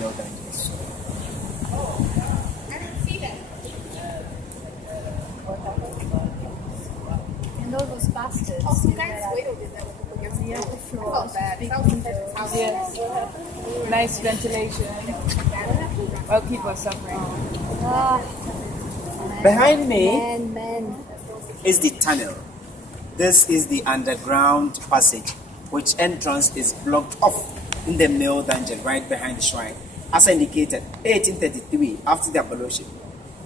male dungeons. So. I didn't see that. And all those bastards. Oh, some guy in Sweden did that with the upper I floor. felt bad. That was in Texas house. Yes. Nice ventilation. While people are suffering. Behind me Man. is the tunnel. This is the underground passage, which entrance is blocked off in the male dungeon right behind the shrine. As indicated, 1833, after the abolition,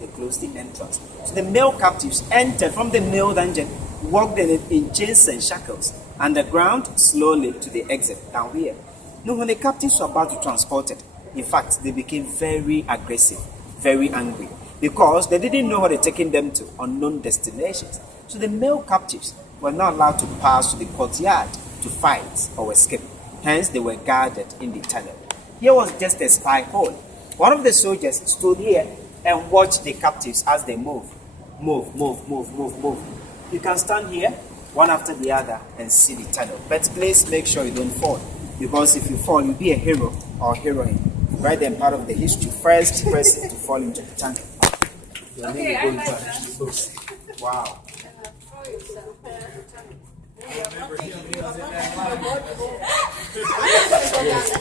they closed the entrance. So the male captives entered from the male dungeon, walked in it in chains and shackles, underground slowly to the exit down here. Now, when the captives were about to transport it, in fact, they became very aggressive, very angry, because they didn't know where they're taking them to, unknown destinations. So the male captives were not allowed to pass to the courtyard to fight or escape. Hence, they were guarded in the tunnel. Here was just a spy hole. One of the soldiers stood here and watched the captives as they move. Move. You can stand here, one after the other, and see the tunnel. But please make sure you don't fall, because if you fall, you'll be a hero or heroine. Right then, part of the history. First person to fall into the tunnel. Okay, I like that. Wow.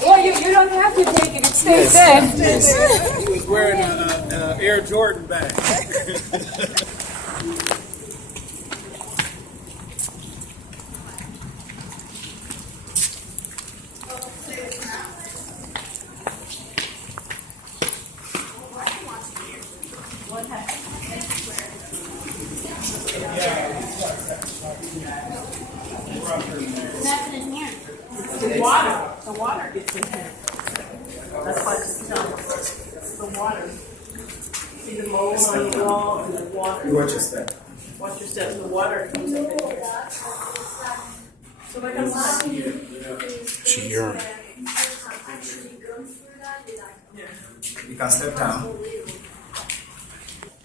Well, you don't have to take it. It stays there. He was wearing an Air Jordan bag. Nothing in here. The water gets in here. That's why it's the water. See the mold on the wall and the water. You watch your step. Watch your steps, the water comes up in here. So like I'm saying. Cheer. You can step down.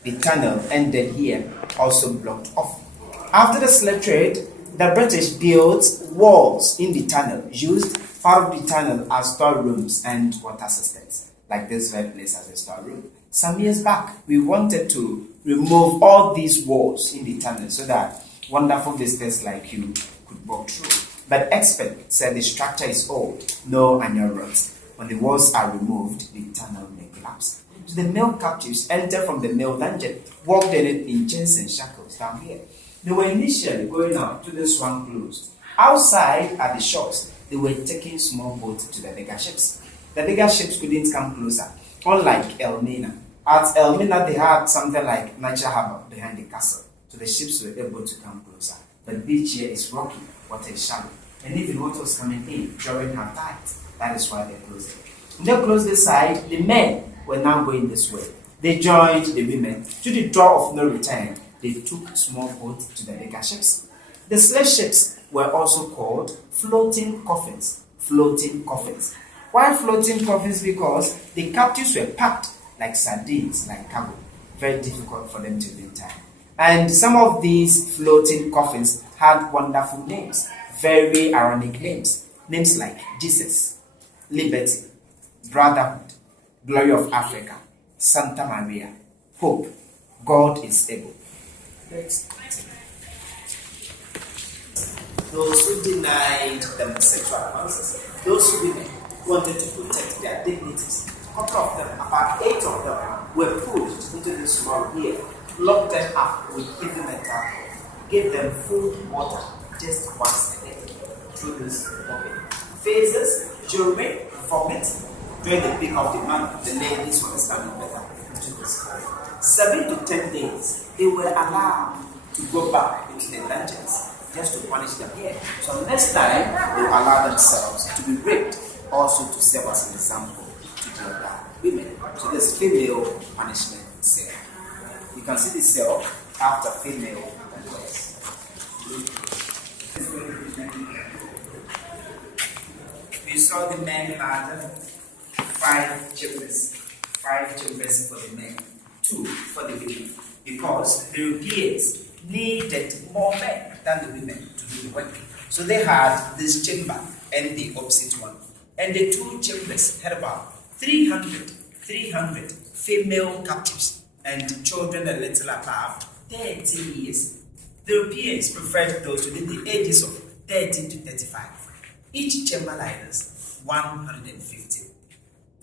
The tunnel ended here, also blocked off. After the slave trade, the British built walls in the tunnel, used part of the tunnel as storerooms and water systems, like this very place as a storeroom. Some years back, we wanted to remove all these walls in the tunnel so that wonderful visitors like you could walk through. But experts said the structure is old, no annual rods. When the walls are removed, the tunnel may collapse. So the male captives entered from the male dungeon, walked in it in chains and shackles down here. They were initially going out to this one closed. Outside at the shops, they were taking small boats to the bigger ships. The bigger ships couldn't come closer, unlike Elmina. At Elmina, they had something like natural harbor behind the castle, so the ships were able to come closer. But the beach here is rocky, water is shallow, and even water was coming in during her tide. That is why they closed it. When they closed this side, the men were now going this way. They joined the women. To the door of no return, they took small boats to the bigger ships. The slave ships were also called floating coffins. Floating coffins. Why floating coffins? Because the captives were packed like sardines, like cargo. Very difficult for them to be tied. And some of these floating coffins had wonderful names, very ironic names. Names like Jesus, Liberty, Brotherhood, Glory of Africa, Santa Maria, Hope, God is able. Next. Those who denied them sexual advances, those women who wanted to protect their dignities, a couple of them, about 8 of them, were pushed into this wall here, locked them up with heavy metal, gave them food, water, just once a day through this opening. Phases, jewelry, vomit. During the peak of the month, the ladies were standing better into this hole. 7 to 10 days, they were allowed to go back into the dungeons just to punish them here. So next time, they will allow themselves to be raped, also to serve as an example to the other women. So there's female punishment cell. You can see the cell after female punishment. We saw the men had 5 chambers. 5 chambers for the men, 2 for the women. Because the Europeans needed more men than the women to do the work. So they had this chamber and the opposite one. And the 2 chambers had about 300 female captives and children a little above 30 years. The Europeans preferred those within the ages of 13 to 35. Each chamberliners 150.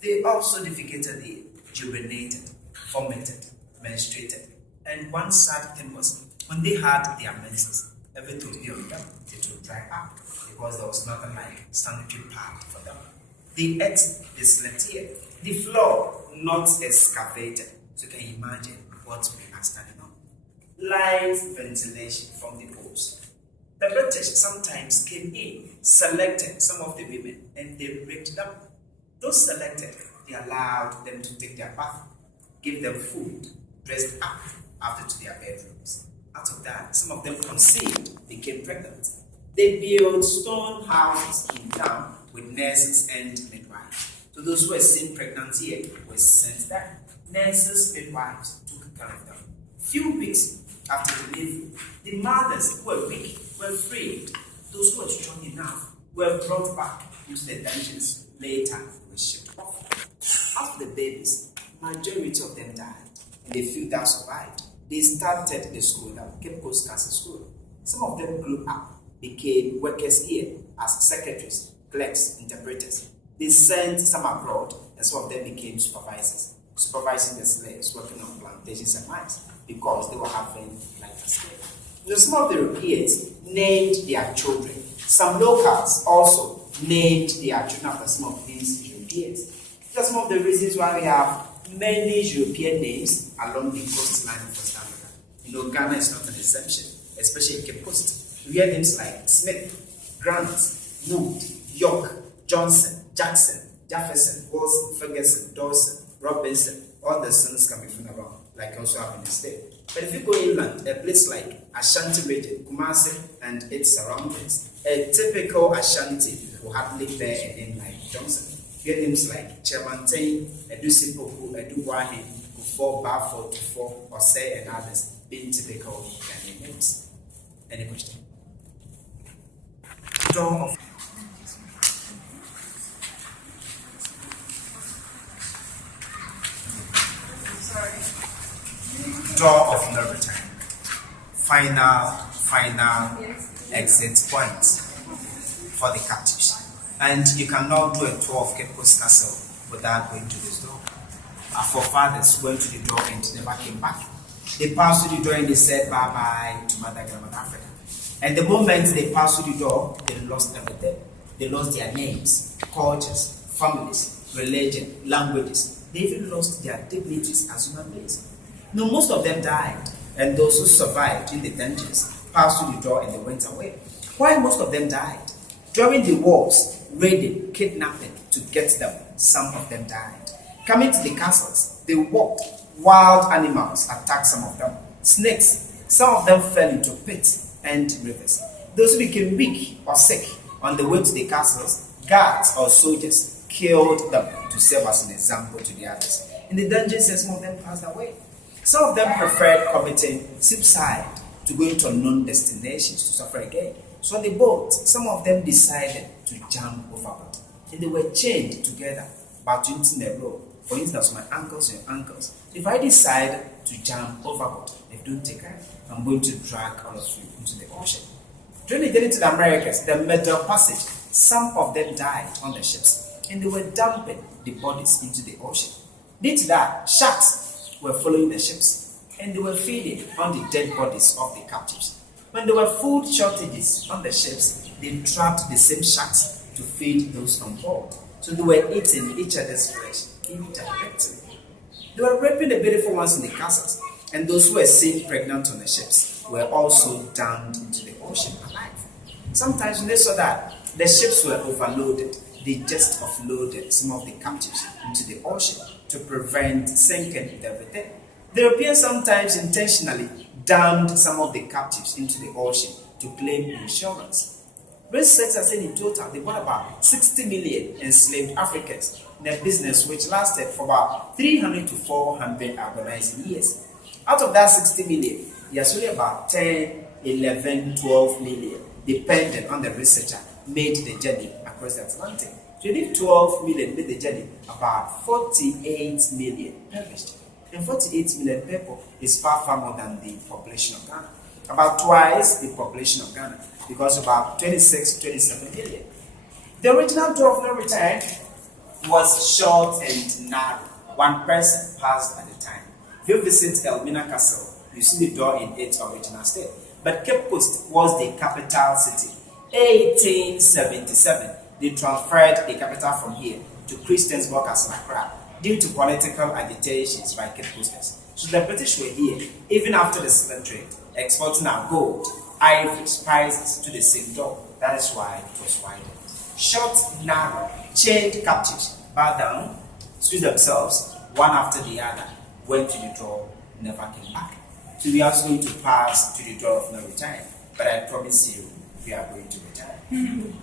They also defecated the urinated, vomited, menstruated, and one sad thing was when they had their menses, everything would be on them, it would dry up because there was nothing like sanitary pad for them. They ate, they slept here. The floor not excavated. So can you imagine what we are standing on? Light ventilation from the poles. The British sometimes came in, selected some of the women, and they raped them. Those selected, they allowed them to take their bath, give them food, dressed up after to their bedrooms. Out of that, some of them conceived, became pregnant. They built stone houses in town with nurses and midwives. So those who were seen pregnant here were sent there. Nurses, midwives took care of them. Few weeks after delivery, the mothers who were weak were freed. Those who were strong enough were brought back into the dungeons. Later, they were shipped off. After the babies, majority of them died, and the few that survived, they started the school now, Cape Coast Castle School. Some of them grew up, became workers here as secretaries, clerks, interpreters. They sent some abroad, and some of them became supervisors, supervising the slaves working on plantations and mines because they were having lighter scale. Some of the Europeans named their children. Some locals also named their children after some of these Europeans. These are some of the reasons why we have many European names along the coastline of West Africa. Ghana is not an exception, especially in Cape Coast. We hear names like Smith, Grant, Wood, York, Johnson, Jackson, Jefferson, Wilson, Ferguson, Dawson, Robinson. All the sons can be found around, like also have in the state. But if you go inland, a place like Ashanti region, Kumasi and its surroundings, a typical Ashanti will hardly bear a name like Johnson. You hear names like Chermantain, Edusipoku, Eduwahi, Kufo, Bafo, Tufo, Osei, and others being typical Ghanaian names. Any question? Door of Door of no return. Final exit point for the captives. And you cannot do a tour of Cape Coast Castle without going to this door. Our forefathers went to the door and never came back. They passed through the door and they said bye-bye to Mother Grandmother Africa. And the moment they passed through the door, they lost everything. They lost their names, cultures, families, religion, languages. They even lost their dignities as human beings. No, most of them died, and those who survived in the dungeons passed through the door and they went away. Why most of them died? During the wars, raiding, kidnapping to get them, some of them died. Coming to the castles, they walked. Wild animals attacked some of them. Snakes, some of them fell into pits and rivers. Those who became weak or sick on the way to the castles, guards or soldiers killed them to serve as an example to the others. In the dungeons, some of them passed away. Some of them preferred committing suicide to going to unknown destinations to suffer again. So on the boat, some of them decided to jump overboard. And they were chained together by 20 in a row. For instance, my uncles and uncles. If I decide to jump overboard, if you don't take care, I'm going to drag all of you into the ocean. During the journey to the Americas, the Middle Passage, some of them died on the ships. And they were dumping the bodies into the ocean. Due to that, sharks were following the ships, and they were feeding on the dead bodies of the captives. When there were food shortages on the ships, they trapped the same sharks to feed those on board. So they were eating each other's flesh indirectly. They were raping the beautiful ones in the castles, and those who were seen pregnant on the ships were also dumped into the ocean alive. Sometimes when they saw that the ships were overloaded, they just offloaded some of the captives into the ocean to prevent sinking with everything. The Europeans sometimes intentionally dumped some of the captives into the ocean to claim insurance. Researchers are saying in total they bought about 60 million enslaved Africans in a business which lasted for about 300 to 400 agonizing years. Out of that 60 million, there's only about 10, 11, 12 million, depending on the researcher, made the journey across the Atlantic. So if 12 million made the journey, about 48 million perished. And 48 million people is far, far more than the population of Ghana. About twice the population of Ghana, because about 26, 27 million. The original door of no return was short and narrow. One person passed at a time. If you visit Elmina Castle, you see the door in its original state. But Cape Coast was the capital city. 1877, they transferred the capital from here to Christiansburg as Accra due to political agitations by Cape Coasters. So the British were here, even after the slave trade, exporting our gold, ivory, spices to the same door. That is why it was widened. Short, narrow, chained captives, bowed down, stood themselves, one after the other, went to the door, never came back. So we are also going to pass to the door of no return, but I promise you, we are going to return.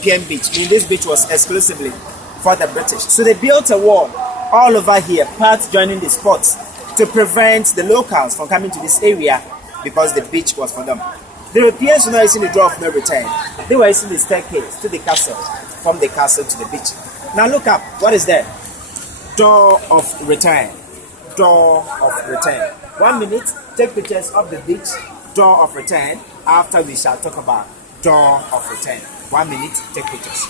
PM Beach. This beach was exclusively for the British. So they built a wall all over here, parts joining the spots, to prevent the locals from coming to this area because the beach was for them. The Europeans were not using the door of no return. They were using the staircase to the castle, from the castle to the beach. Now look up. What is there? Door of return. Door of return. 1 minute. Take pictures of the beach. Door of return. After we shall talk about door of return. 1 minute. Take pictures.